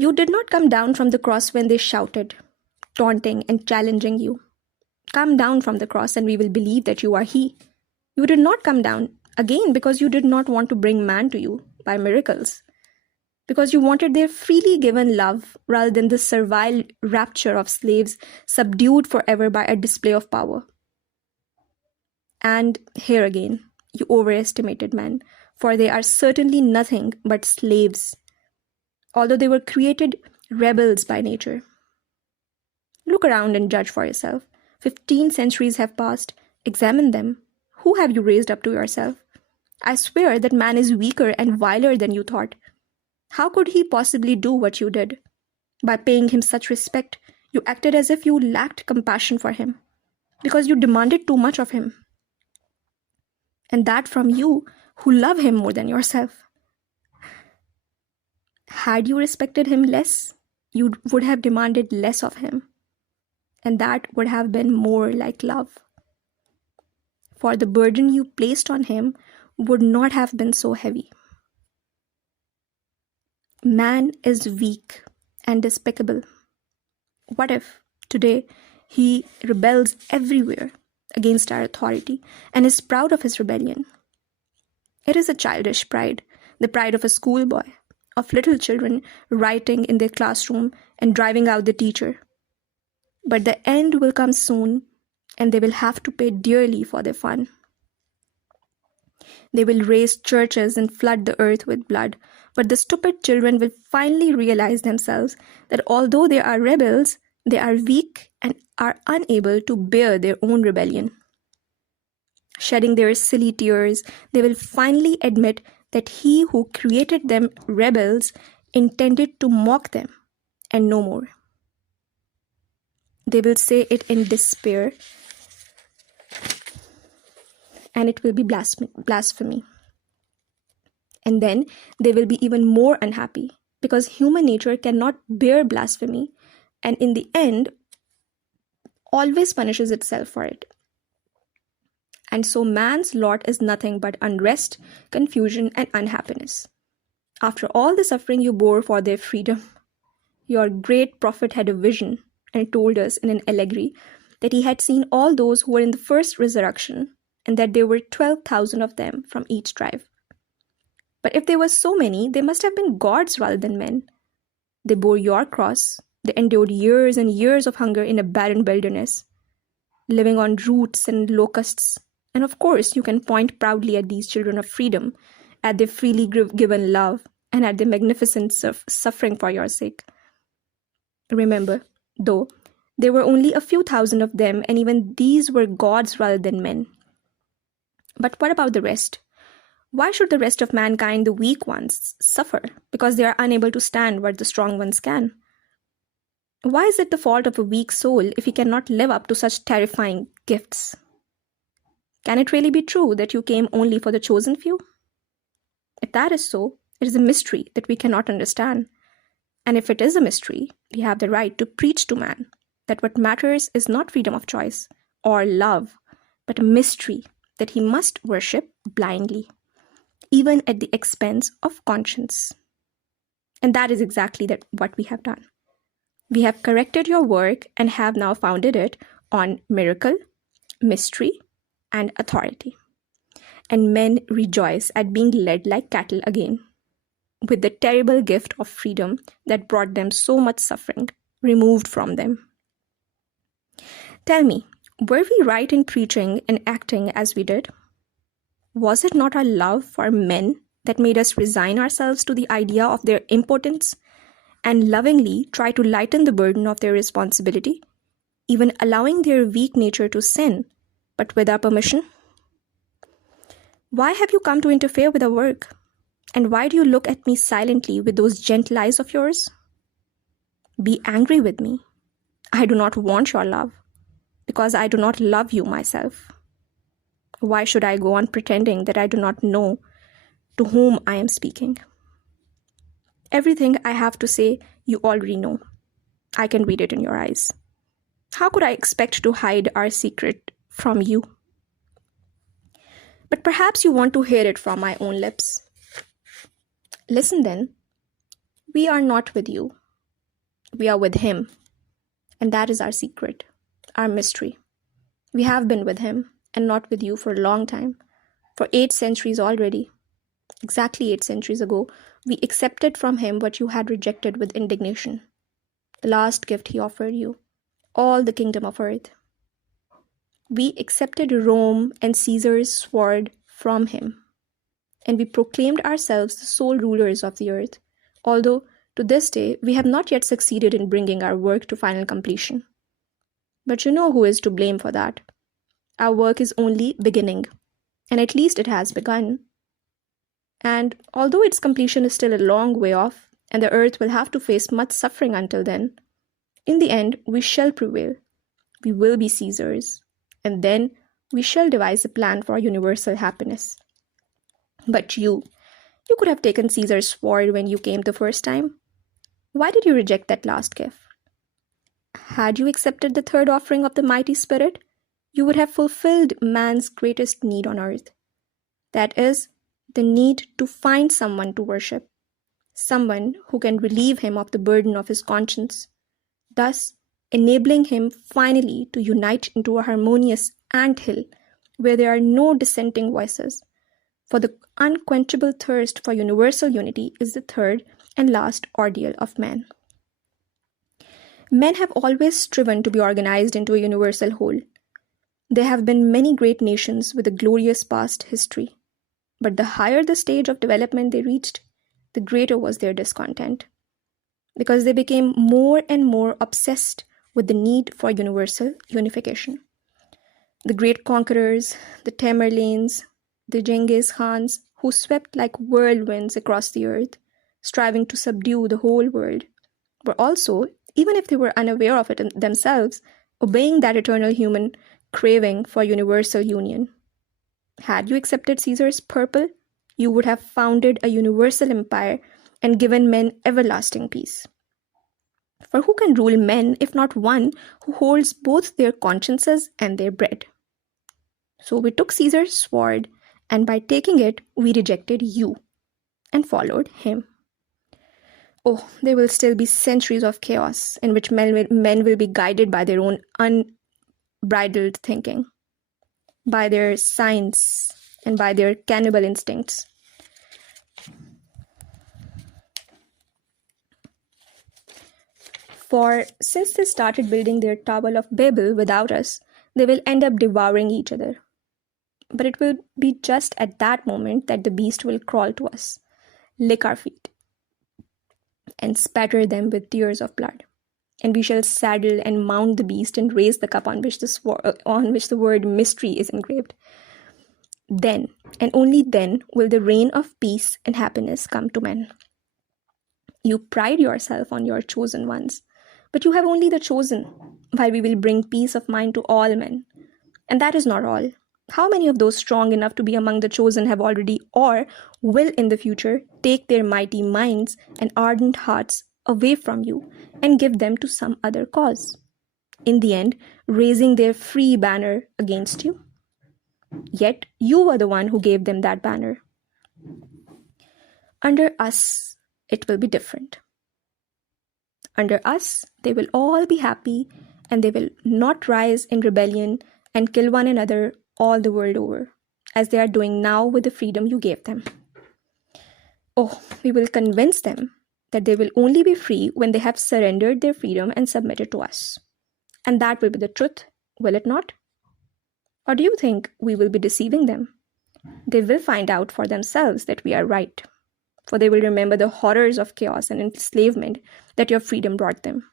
You did not come down from the cross when they shouted, taunting and challenging you. Come down from the cross and we will believe that you are He. You did not come down again because you did not want to bring man to you by miracles, because you wanted their freely given love rather than the servile rapture of slaves subdued forever by a display of power. And here again, you overestimated men, for they are certainly nothing but slaves, although they were created rebels by nature. Look around and judge for yourself. 15 centuries have passed. Examine them. Who have you raised up to yourself? I swear that man is weaker and viler than you thought. How could he possibly do what you did? By paying him such respect, you acted as if you lacked compassion for him, because you demanded too much of him. And that from you, who love him more than yourself. Had you respected him less, you would have demanded less of him. And that would have been more like love. For the burden you placed on him would not have been so heavy. Man is weak and despicable. What if today he rebels everywhere against our authority and is proud of his rebellion? It is a childish pride, the pride of a schoolboy, of little children writing in their classroom and driving out the teacher. But the end will come soon, and they will have to pay dearly for their fun. They will raise churches and flood the earth with blood, but the stupid children will finally realize themselves that although they are rebels, they are weak and are unable to bear their own rebellion. Shedding their silly tears, they will finally admit that he who created them rebels intended to mock them, and no more. They will say it in despair, and it will be blasphemy. And then they will be even more unhappy, because human nature cannot bear blasphemy, and in the end, always punishes itself for it. And so man's lot is nothing but unrest, confusion, and unhappiness. After all the suffering you bore for their freedom, your great prophet had a vision and told us in an allegory that he had seen all those who were in the first resurrection, and that there were 12,000 of them from each tribe. But if there were so many, they must have been gods rather than men. They bore your cross. They endured years and years of hunger in a barren wilderness, living on roots and locusts. And of course, you can point proudly at these children of freedom, at their freely given love, and at their magnificent suffering for your sake. Remember, though, there were only a few thousand of them, and even these were gods rather than men. But what about the rest? Why should the rest of mankind, the weak ones, suffer because they are unable to stand what the strong ones can? Why is it the fault of a weak soul if he cannot live up to such terrifying gifts? Can it really be true that you came only for the chosen few? If that is so, it is a mystery that we cannot understand. And if it is a mystery, we have the right to preach to man that what matters is not freedom of choice or love, but a mystery that he must worship blindly, even at the expense of conscience. And that is exactly what we have done. We have corrected your work and have now founded it on miracle, mystery, and authority. And men rejoice at being led like cattle again, with the terrible gift of freedom that brought them so much suffering removed from them. Tell me, were we right in preaching and acting as we did? Was it not our love for men that made us resign ourselves to the idea of their impotence and lovingly try to lighten the burden of their responsibility, even allowing their weak nature to sin, but with our permission? Why have you come to interfere with our work? And why do you look at me silently with those gentle eyes of yours? Be angry with me. I do not want your love, because I do not love you myself. Why should I go on pretending that I do not know to whom I am speaking? Everything I have to say, you already know. I can read it in your eyes. How could I expect to hide our secret from you? But perhaps you want to hear it from my own lips. Listen then. We are not with you, We are with him. And that is our secret, our mystery. We have been with him and not with you for a long time, for 8 centuries already. Exactly 8 centuries ago, we accepted from him what you had rejected with indignation. The last gift he offered you, all the kingdom of earth. We accepted Rome and Caesar's sword from him, and we proclaimed ourselves the sole rulers of the earth, although to this day we have not yet succeeded in bringing our work to final completion. But you know who is to blame for that. Our work is only beginning, and at least it has begun. And although its completion is still a long way off, and the earth will have to face much suffering until then, in the end we shall prevail. We will be Caesars, and then we shall devise a plan for universal happiness. But you could have taken Caesar's sword when you came the first time. Why did you reject that last gift? Had you accepted the third offering of the mighty spirit, you would have fulfilled man's greatest need on earth. That is, the need to find someone to worship, someone who can relieve him of the burden of his conscience, thus enabling him finally to unite into a harmonious anthill where there are no dissenting voices. For the unquenchable thirst for universal unity is the third and last ordeal of man. Men have always striven to be organized into a universal whole. There have been many great nations with a glorious past history, but the higher the stage of development they reached, the greater was their discontent, because they became more and more obsessed with the need for universal unification. The great conquerors, the Tamerlanes, the Genghis Khans, who swept like whirlwinds across the earth, striving to subdue the whole world, were also, even if they were unaware of it themselves, obeying that eternal human craving for universal union. Had you accepted Caesar's purple, you would have founded a universal empire and given men everlasting peace. For who can rule men if not one who holds both their consciences and their bread? So we took Caesar's sword, and by taking it, we rejected you and followed him. Oh, there will still be centuries of chaos in which men will be guided by their own unbridled thinking, by their science, and by their cannibal instincts. For since they started building their Tower of Babel without us, they will end up devouring each other. But it will be just at that moment that the beast will crawl to us, lick our feet, and spatter them with tears of blood. And we shall saddle and mount the beast and raise the cup on which the word mystery is engraved. Then, and only then, will the reign of peace and happiness come to men. You pride yourself on your chosen ones, but you have only the chosen, while we will bring peace of mind to all men. And that is not all. How many of those strong enough to be among the chosen have already or will in the future take their mighty minds and ardent hearts away from you and give them to some other cause, in the end raising their free banner against you? Yet you were the one who gave them that banner. Under us, it will be different. Under us, they will all be happy, and they will not rise in rebellion and kill one another all the world over, as they are doing now with the freedom you gave them. Oh, we will convince them that they will only be free when they have surrendered their freedom and submitted to us. And that will be the truth, will it not? Or do you think we will be deceiving them? They will find out for themselves that we are right, for they will remember the horrors of chaos and enslavement that your freedom brought them.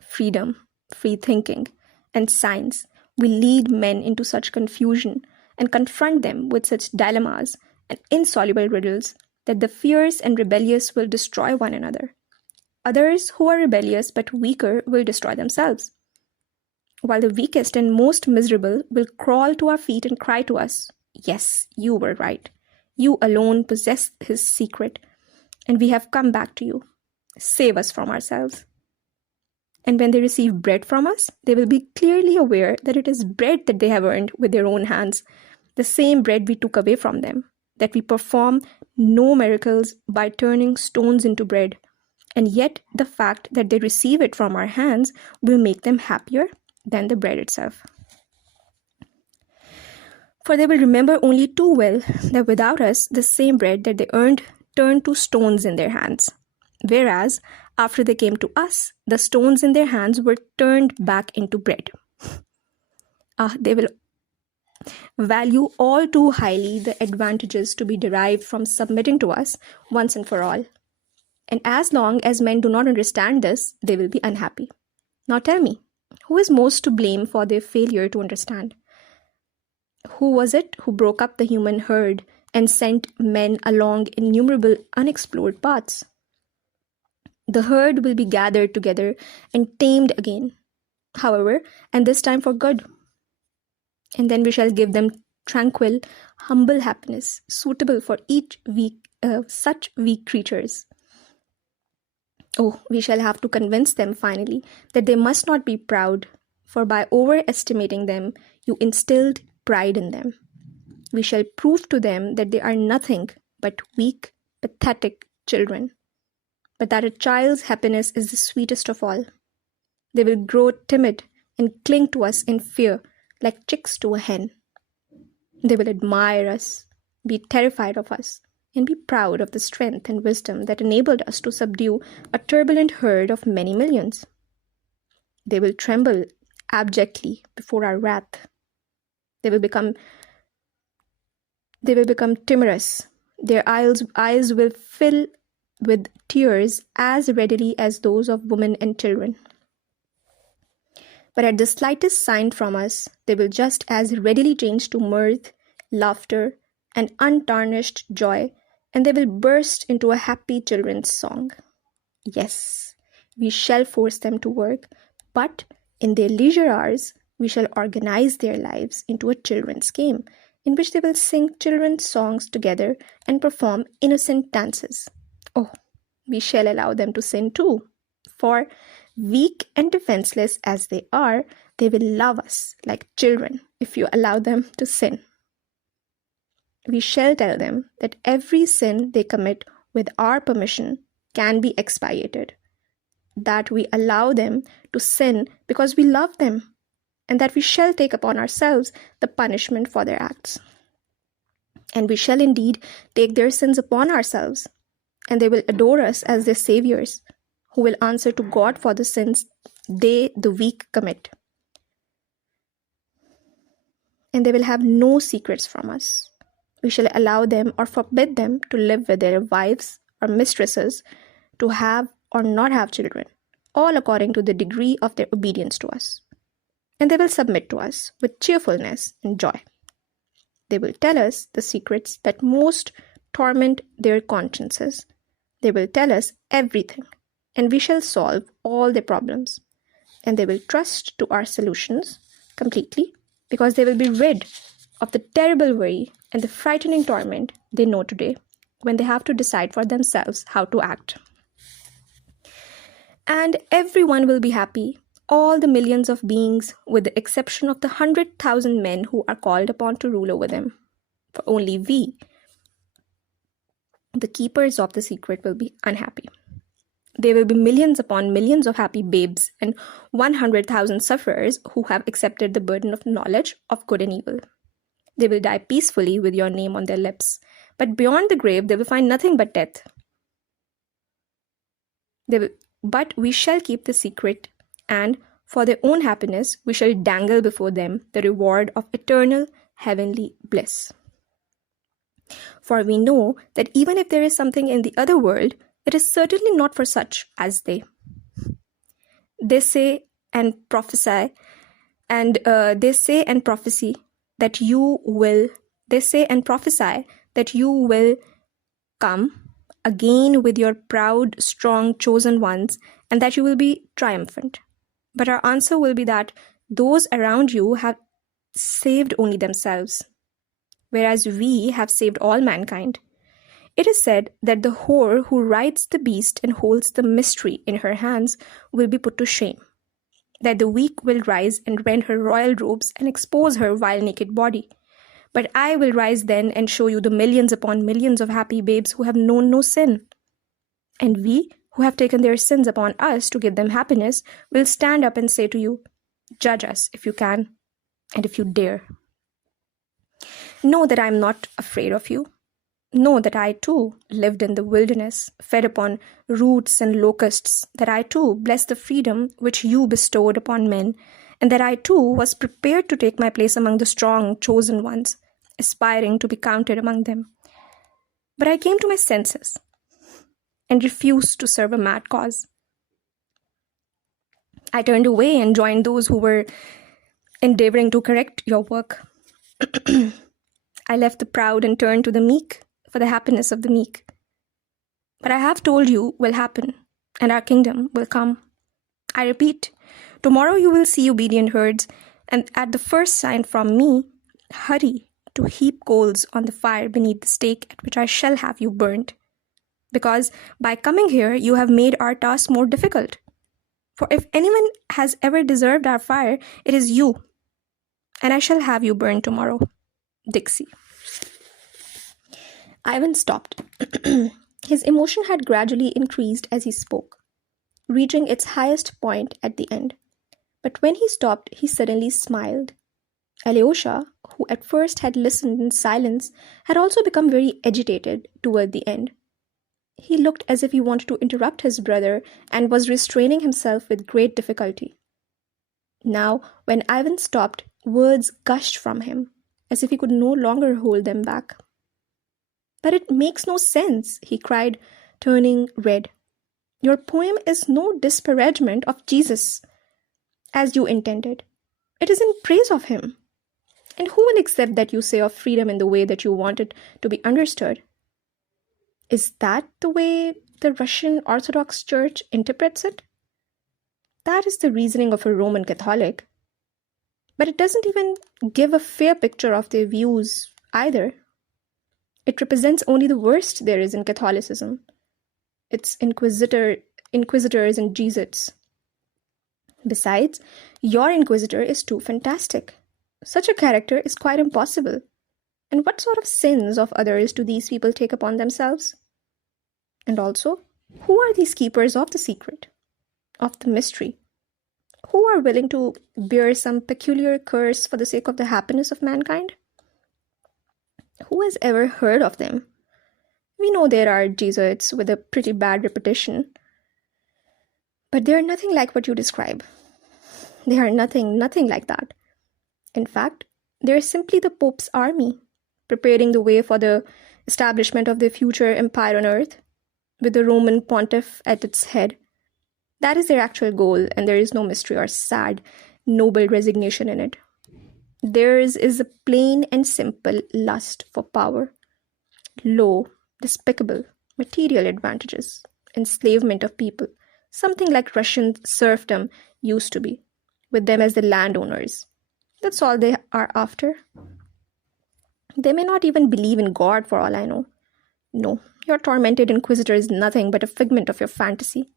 Freedom, free thinking, and science will lead men into such confusion and confront them with such dilemmas and insoluble riddles that the fierce and rebellious will destroy one another. Others who are rebellious but weaker will destroy themselves, while the weakest and most miserable will crawl to our feet and cry to us, "Yes, you were right. You alone possess his secret, and we have come back to you. Save us from ourselves." And when they receive bread from us, they will be clearly aware that it is bread that they have earned with their own hands, the same bread we took away from them, that we perform no miracles by turning stones into bread, And yet the fact that they receive it from our hands will make them happier than the bread itself. For they will remember only too well that without us, the same bread that they earned turned to stones in their hands. Whereas, after they came to us, the stones in their hands were turned back into bread. They will value all too highly the advantages to be derived from submitting to us once and for all. And as long as men do not understand this, they will be unhappy. Now tell me, who is most to blame for their failure to understand? Who was it who broke up the human herd and sent men along innumerable unexplored paths? The herd will be gathered together and tamed again, however, and this time for good. And then we shall give them tranquil, humble happiness, suitable for such weak creatures. Oh, we shall have to convince them finally that they must not be proud, for by overestimating them, you instilled pride in them. We shall prove to them that they are nothing but weak, pathetic children, but that a child's happiness is the sweetest of all. They will grow timid and cling to us in fear, like chicks to a hen. They will admire us, be terrified of us, and be proud of the strength and wisdom that enabled us to subdue a turbulent herd of many millions. They will tremble abjectly before our wrath. They will become timorous. Their eyes will fill with tears as readily as those of women and children. But at the slightest sign from us, they will just as readily change to mirth, laughter, and untarnished joy, and they will burst into a happy children's song. Yes, we shall force them to work, but in their leisure hours, we shall organize their lives into a children's game, in which they will sing children's songs together and perform innocent dances. Oh, we shall allow them to sin too, for weak and defenseless as they are, they will love us like children if you allow them to sin. We shall tell them that every sin they commit with our permission can be expiated, that we allow them to sin because we love them, and that we shall take upon ourselves the punishment for their acts. And we shall indeed take their sins upon ourselves, and they will adore us as their saviors, who will answer to God for the sins they, the weak, commit. And they will have no secrets from us. We shall allow them or forbid them to live with their wives or mistresses, to have or not have children, all according to the degree of their obedience to us. And they will submit to us with cheerfulness and joy. They will tell us the secrets that most torment their consciences. They will tell us everything, and we shall solve all their problems. And they will trust to our solutions completely, because they will be rid of the terrible worry and the frightening torment they know today, when they have to decide for themselves how to act. And everyone will be happy, all the millions of beings, with the exception of the 100,000 men who are called upon to rule over them. For only we, the keepers of the secret, will be unhappy. There will be millions upon millions of happy babes and 100,000 sufferers who have accepted the burden of knowledge of good and evil. They will die peacefully with your name on their lips, but beyond the grave they will find nothing but death. But we shall keep the secret, and for their own happiness we shall dangle before them the reward of eternal heavenly bliss. For we know that even if there is something in the other world, it is certainly not for such as they. They say and prophesy that you will come again with your proud, strong, chosen ones, and that you will be triumphant. But our answer will be that those around you have saved only themselves, whereas we have saved all mankind. It is said that the whore who rides the beast and holds the mystery in her hands will be put to shame, that the weak will rise and rend her royal robes and expose her vile naked body. But I will rise then and show you the millions upon millions of happy babes who have known no sin. And we who have taken their sins upon us to give them happiness, will stand up and say to you, "Judge us if you can, and if you dare. Know that I am not afraid of you. Know that I too lived in the wilderness, fed upon roots and locusts, that I too blessed the freedom which you bestowed upon men, and that I too was prepared to take my place among the strong, chosen ones, aspiring to be counted among them. But I came to my senses and refused to serve a mad cause. I turned away and joined those who were endeavoring to correct your work. I left the proud and turned to the meek for the happiness of the meek. But I have told you will happen, and our kingdom will come. I repeat, tomorrow you will see obedient herds, and at the first sign from me, hurry to heap coals on the fire beneath the stake at which I shall have you burnt. Because by coming here, you have made our task more difficult. For if anyone has ever deserved our fire, it is you, and I shall have you burned tomorrow. Dixie. Ivan stopped. His emotion had gradually increased as he spoke, reaching its highest point at the end. But when he stopped, he suddenly smiled. Alyosha, who at first had listened in silence, had also become very agitated toward the end. He looked as if he wanted to interrupt his brother and was restraining himself with great difficulty. Now, when Ivan stopped, words gushed from him, as if he could no longer hold them back. "But it makes no sense," he cried, turning red. "Your poem is no disparagement of Jesus, as you intended. It is in praise of him. And who will accept that you say of freedom in the way that you want it to be understood? Is that the way the Russian Orthodox Church interprets it? That is the reasoning of a Roman Catholic. But it doesn't even give a fair picture of their views either. It represents only the worst there is in Catholicism. Its inquisitors and Jesuits. Besides, your inquisitor is too fantastic. Such a character is quite impossible. And what sort of sins of others do these people take upon themselves? And also, who are these keepers of the secret, of the mystery? Who are willing to bear some peculiar curse for the sake of the happiness of mankind? Who has ever heard of them? We know there are Jesuits with a pretty bad reputation, but they are nothing like what you describe. They are nothing like that. In fact, they are simply the Pope's army, preparing the way for the establishment of the future empire on earth, with the Roman pontiff at its head. That is their actual goal, and there is no mystery or sad, noble resignation in it. Theirs is a plain and simple lust for power, low, despicable, material advantages, enslavement of people, something like Russian serfdom used to be, with them as the landowners. That's all they are after. They may not even believe in God for all I know. No, your tormented inquisitor is nothing but a figment of your fantasy.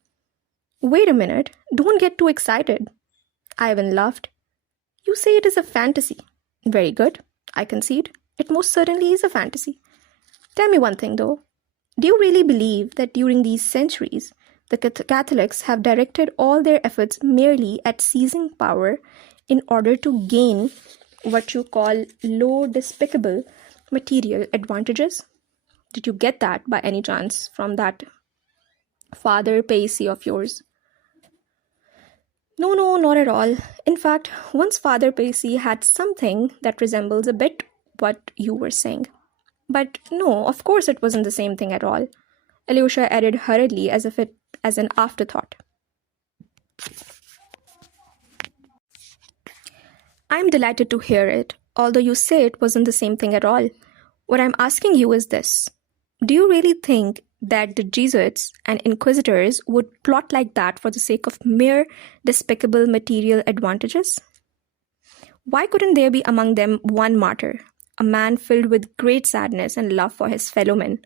Wait a minute, don't get too excited. Ivan laughed. You say it is a fantasy. Very good, I concede. It most certainly is a fantasy. Tell me one thing though. Do you really believe that during these centuries, the Catholics have directed all their efforts merely at seizing power in order to gain what you call low, despicable material advantages? Did you get that by any chance from that Father Paisi of yours? No, not at all. In fact, once Father Paisi had something that resembles a bit what you were saying. But no, of course it wasn't the same thing at all. Alyosha added hurriedly as an afterthought. I'm delighted to hear it, although you say it wasn't the same thing at all. What I'm asking you is this. Do you really think that the Jesuits and inquisitors would plot like that for the sake of mere despicable material advantages? Why couldn't there be among them one martyr, a man filled with great sadness and love for his fellow men?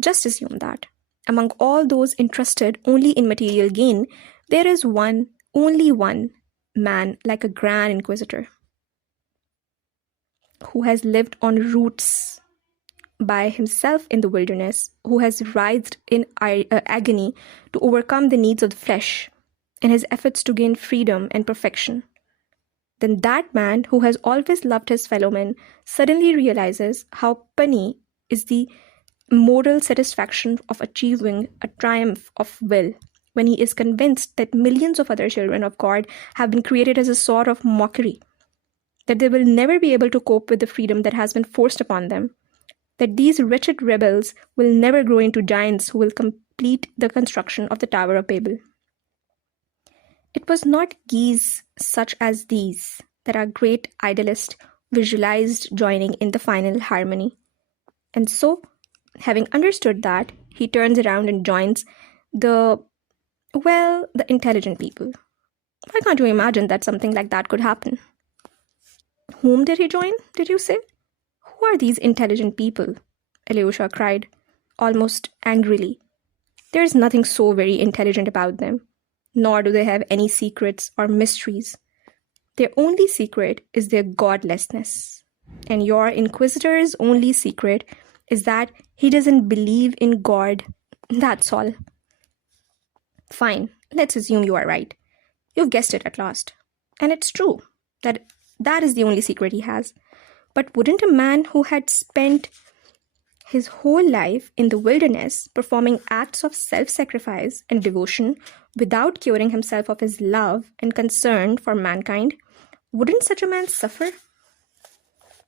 Just assume that. Among all those interested only in material gain, there is only one man like a Grand Inquisitor, who has lived on roots by himself in the wilderness, who has writhed in agony to overcome the needs of the flesh in his efforts to gain freedom and perfection, then that man who has always loved his fellow men suddenly realizes how puny is the moral satisfaction of achieving a triumph of will when he is convinced that millions of other children of God have been created as a sort of mockery, that they will never be able to cope with the freedom that has been forced upon them, that these wretched rebels will never grow into giants who will complete the construction of the Tower of Babel. It was not geese such as these that our great idealist visualized joining in the final harmony. And so, having understood that, he turns around and joins the intelligent people. Why can't you imagine that something like that could happen? Whom did he join, did you say? Who are these intelligent people? Alyosha cried, almost angrily. There is nothing so very intelligent about them, nor do they have any secrets or mysteries. Their only secret is their godlessness. And your Inquisitor's only secret is that he doesn't believe in God. That's all. Fine, let's assume you are right. You've guessed it at last. And it's true that is the only secret he has. But wouldn't a man who had spent his whole life in the wilderness performing acts of self-sacrifice and devotion without curing himself of his love and concern for mankind, wouldn't such a man suffer?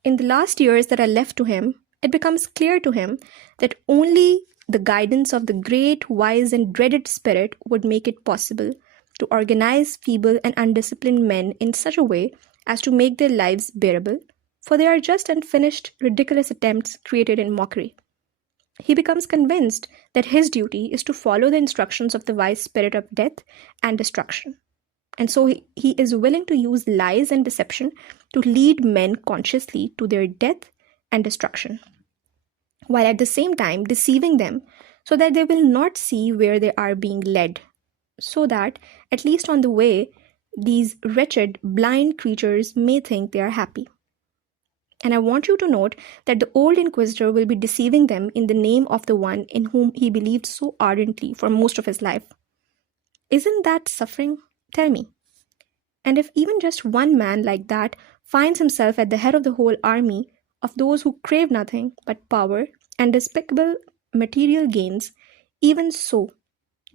In the last years that are left to him, it becomes clear to him that only the guidance of the great, wise, and dreaded Spirit would make it possible to organize feeble and undisciplined men in such a way as to make their lives bearable, for they are just unfinished, ridiculous attempts created in mockery. He becomes convinced that his duty is to follow the instructions of the wise spirit of death and destruction. And so he is willing to use lies and deception to lead men consciously to their death and destruction, while at the same time deceiving them so that they will not see where they are being led, so that, at least on the way, these wretched, blind creatures may think they are happy. And I want you to note that the old Inquisitor will be deceiving them in the name of the one in whom he believed so ardently for most of his life. Isn't that suffering? Tell me. And if even just one man like that finds himself at the head of the whole army of those who crave nothing but power and despicable material gains, even so,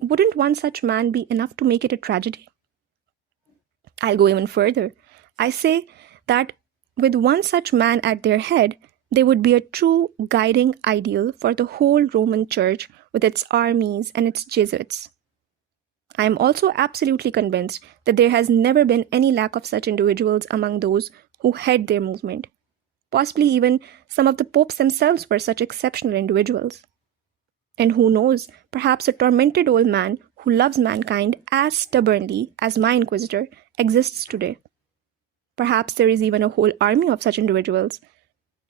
wouldn't one such man be enough to make it a tragedy? I'll go even further. I say that with one such man at their head, they would be a true guiding ideal for the whole Roman Church with its armies and its Jesuits. I am also absolutely convinced that there has never been any lack of such individuals among those who head their movement. Possibly even some of the popes themselves were such exceptional individuals. And who knows, perhaps a tormented old man who loves mankind as stubbornly as my Inquisitor exists today. Perhaps there is even a whole army of such individuals,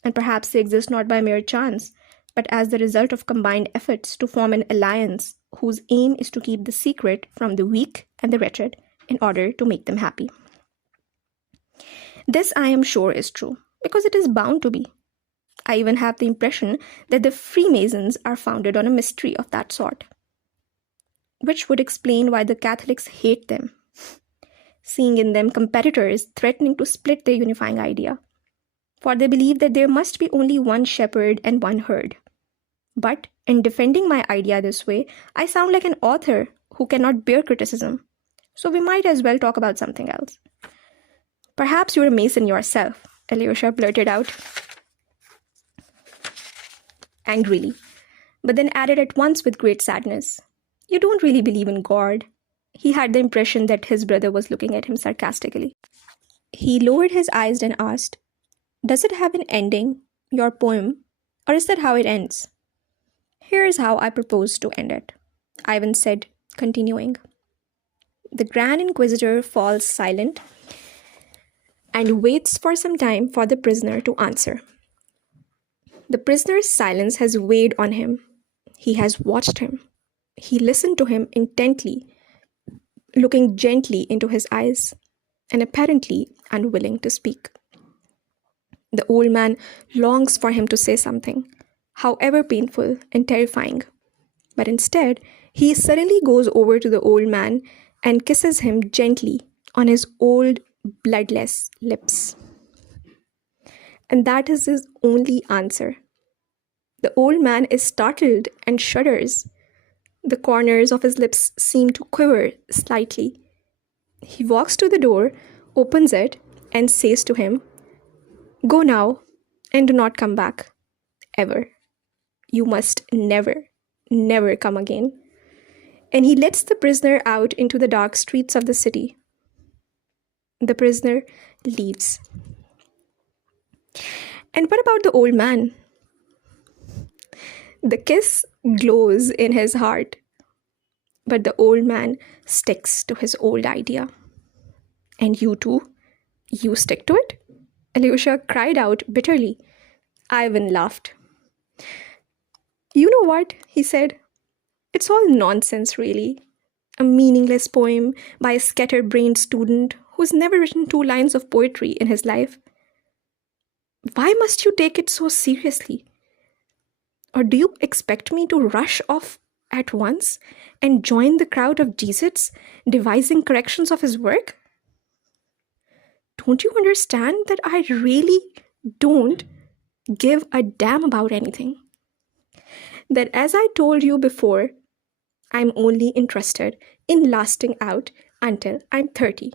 and perhaps they exist not by mere chance, but as the result of combined efforts to form an alliance whose aim is to keep the secret from the weak and the wretched in order to make them happy. This, I am sure, is true, because it is bound to be. I even have the impression that the Freemasons are founded on a mystery of that sort, which would explain why the Catholics hate them, seeing in them competitors threatening to split their unifying idea. For they believe that there must be only one shepherd and one herd. But in defending my idea this way, I sound like an author who cannot bear criticism. So we might as well talk about something else. Perhaps you're a Mason yourself, Alyosha blurted out angrily, but then added at once with great sadness, "You don't really believe in God." He had the impression that his brother was looking at him sarcastically. He lowered his eyes and asked, "Does it have an ending, your poem, or is that how it ends?" "Here's how I propose to end it," Ivan said, continuing. The Grand Inquisitor falls silent and waits for some time for the prisoner to answer. The prisoner's silence has weighed on him. He has watched him. He listened to him intently, looking gently into his eyes, and apparently unwilling to speak. The old man longs for him to say something. however painful and terrifying. But instead, he suddenly goes over to the old man and kisses him gently on his old, bloodless lips. And that is his only answer. The old man is startled and shudders. The corners of his lips seem to quiver slightly. He walks to the door, opens it, and says to him, "Go now, and do not come back. Ever. You must never, never come again." And he lets the prisoner out into the dark streets of the city. The prisoner leaves. And what about the old man? The kiss glows in his heart, but the old man sticks to his old idea. "And you too? You stick to it?" Alyosha cried out bitterly. Ivan laughed. "You know what?" he said. "It's all nonsense, really. A meaningless poem by a scatterbrained student who's never written 2 lines of poetry in his life. Why must you take it so seriously? Or do you expect me to rush off at once and join the crowd of Jesuits devising corrections of his work? Don't you understand that I really don't give a damn about anything? That, as I told you before, I'm only interested in lasting out until I'm 30.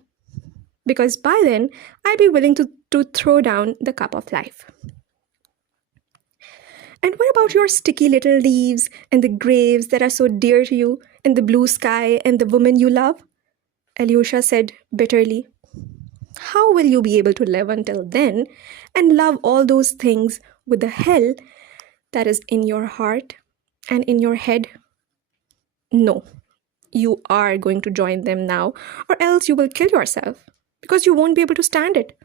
Because by then, I'll be willing to throw down the cup of life. And what about your sticky little leaves and the graves that are so dear to you, and the blue sky and the woman you love?" Alyosha said bitterly. "How will you be able to live until then and love all those things with the hell that is in your heart and in your head? No, you are going to join them now, or else you will kill yourself, because you won't be able to stand it.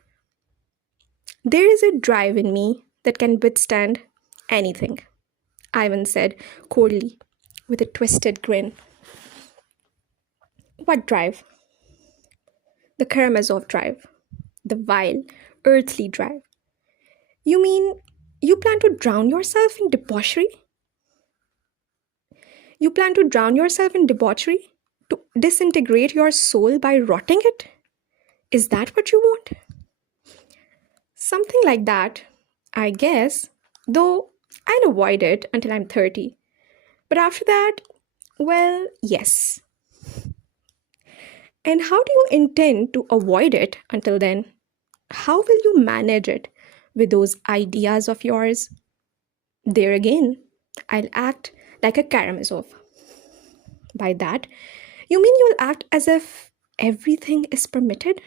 There is a drive in me that can withstand anything," Ivan said coldly, with a twisted grin. "What drive?" "The Karamazov drive. The vile, earthly drive." "You mean you plan to drown yourself in debauchery? You plan to drown yourself in debauchery? To disintegrate your soul by rotting it? Is that what you want?" "Something like that, I guess, though I'll avoid it until I'm 30. But after that, well, yes." "And how do you intend to avoid it until then? How will you manage it with those ideas of yours?" "There again, I'll act like a Karamazov." "By that, you mean you'll act as if everything is permitted?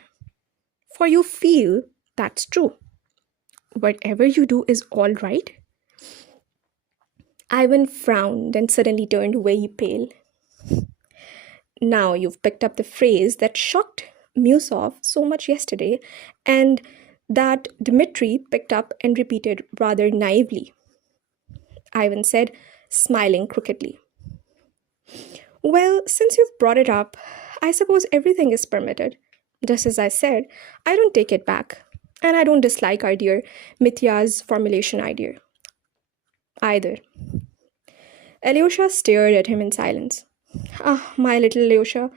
For you feel that's true. Whatever you do is all right?" Ivan frowned and suddenly turned very pale. "Now you've picked up the phrase that shocked Musov so much yesterday, and that Dmitri picked up and repeated rather naively," Ivan said, smiling crookedly. "Well, since you've brought it up, I suppose everything is permitted. Just as I said, I don't take it back, and I don't dislike our dear Mitya's formulation idea either." Alyosha stared at him in silence. "Ah, my little Alyosha,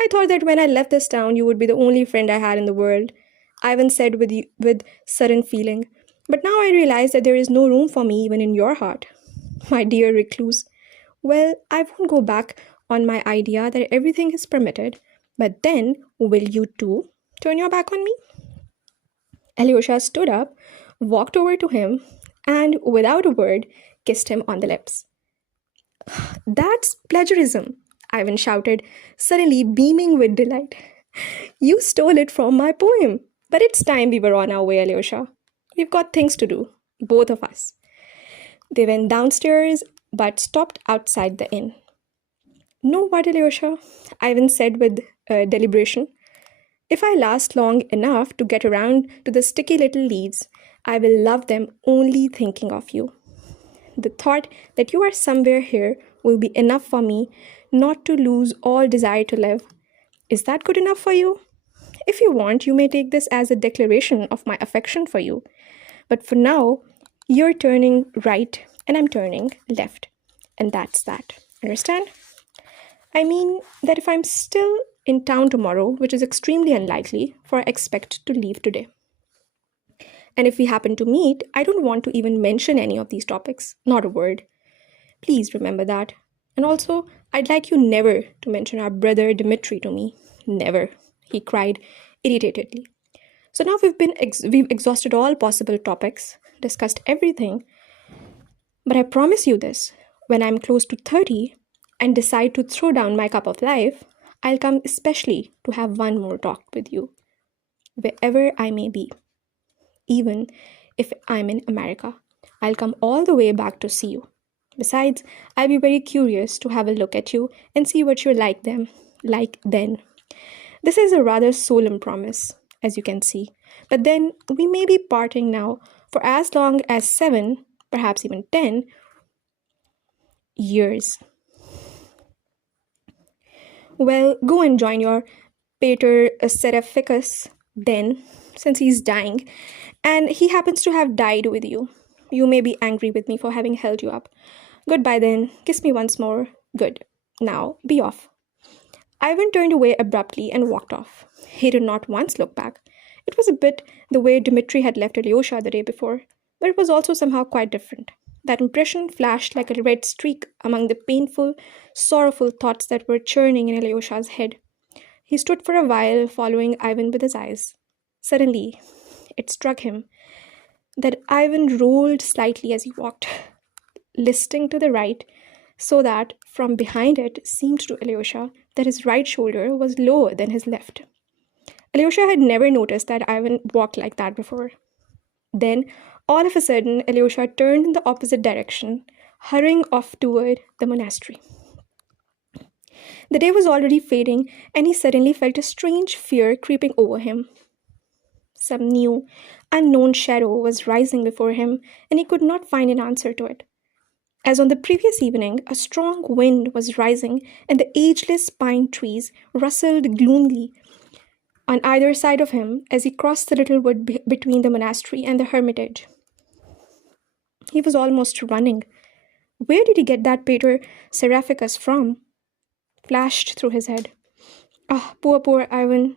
I thought that when I left this town you would be the only friend I had in the world," Ivan said with sudden feeling. "But now I realize that there is no room for me even in your heart. My dear recluse. Well, I won't go back on my idea that everything is permitted, but then will you too turn your back on me?" Alyosha stood up, walked over to him, and without a word, kissed him on the lips. "That's plagiarism," Ivan shouted, suddenly beaming with delight. "You stole it from my poem. But it's time we were on our way, Alyosha. We've got things to do, both of us." They went downstairs, but stopped outside the inn. "Know what, Alyosha?" Ivan said with deliberation. "If I last long enough to get around to the sticky little leaves, I will love them only thinking of you. The thought that you are somewhere here will be enough for me not to lose all desire to live. Is that good enough for you? If you want, you may take this as a declaration of my affection for you. But for now, you're turning right and I'm turning left. And that's that. Understand? I mean that if I'm still in town tomorrow, which is extremely unlikely, for I expect to leave today. And if we happen to meet, I don't want to even mention any of these topics, not a word. Please remember that. And also, I'd like you never to mention our brother Dmitri to me. Never, he cried irritatedly. So now we've exhausted all possible topics, discussed everything. But I promise you this, when I'm close to 30 and decide to throw down my cup of life, I'll come especially to have one more talk with you, wherever I may be. Even if I'm in America, I'll come all the way back to see you. Besides, I'll be very curious to have a look at you and see what you're like then. This is a rather solemn promise, as you can see. But then we may be parting now for as long as 7, perhaps even 10 years. Well, go and join your Pater Seraphicus then, since he's dying, and he happens to have died with you. You may be angry with me for having held you up. Goodbye then. Kiss me once more. Good. Now, be off. Ivan turned away abruptly and walked off. He did not once look back. It was a bit the way Dmitri had left Alyosha the day before, but it was also somehow quite different. That impression flashed like a red streak among the painful, sorrowful thoughts that were churning in Alyosha's head. He stood for a while, following Ivan with his eyes. Suddenly, it struck him that Ivan rolled slightly as he walked, listing to the right, so that from behind it seemed to Alyosha that his right shoulder was lower than his left. Alyosha had never noticed that Ivan walked like that before. Then, all of a sudden, Alyosha turned in the opposite direction, hurrying off toward the monastery. The day was already fading, and he suddenly felt a strange fear creeping over him. Some new, unknown shadow was rising before him, and he could not find an answer to it. As on the previous evening, a strong wind was rising, and the ageless pine trees rustled gloomily on either side of him as he crossed the little wood between the monastery and the hermitage. He was almost running. Where did he get that Pater Seraphicus from? Flashed through his head. Ah, poor Ivan.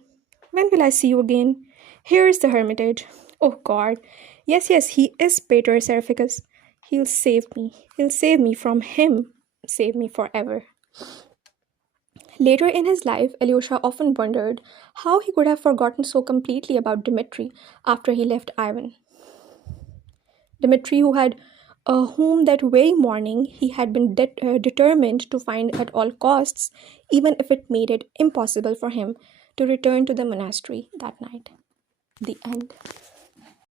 When will I see you again? Here is the hermitage. Oh God. Yes, he is Pater Seraphicus. He'll save me. He'll save me from him. Save me forever. Later in his life, Alyosha often wondered how he could have forgotten so completely about Dmitri after he left Ivan. Dmitri, whom that very morning he had been determined to find at all costs, even if it made it impossible for him to return to the monastery that night. The end.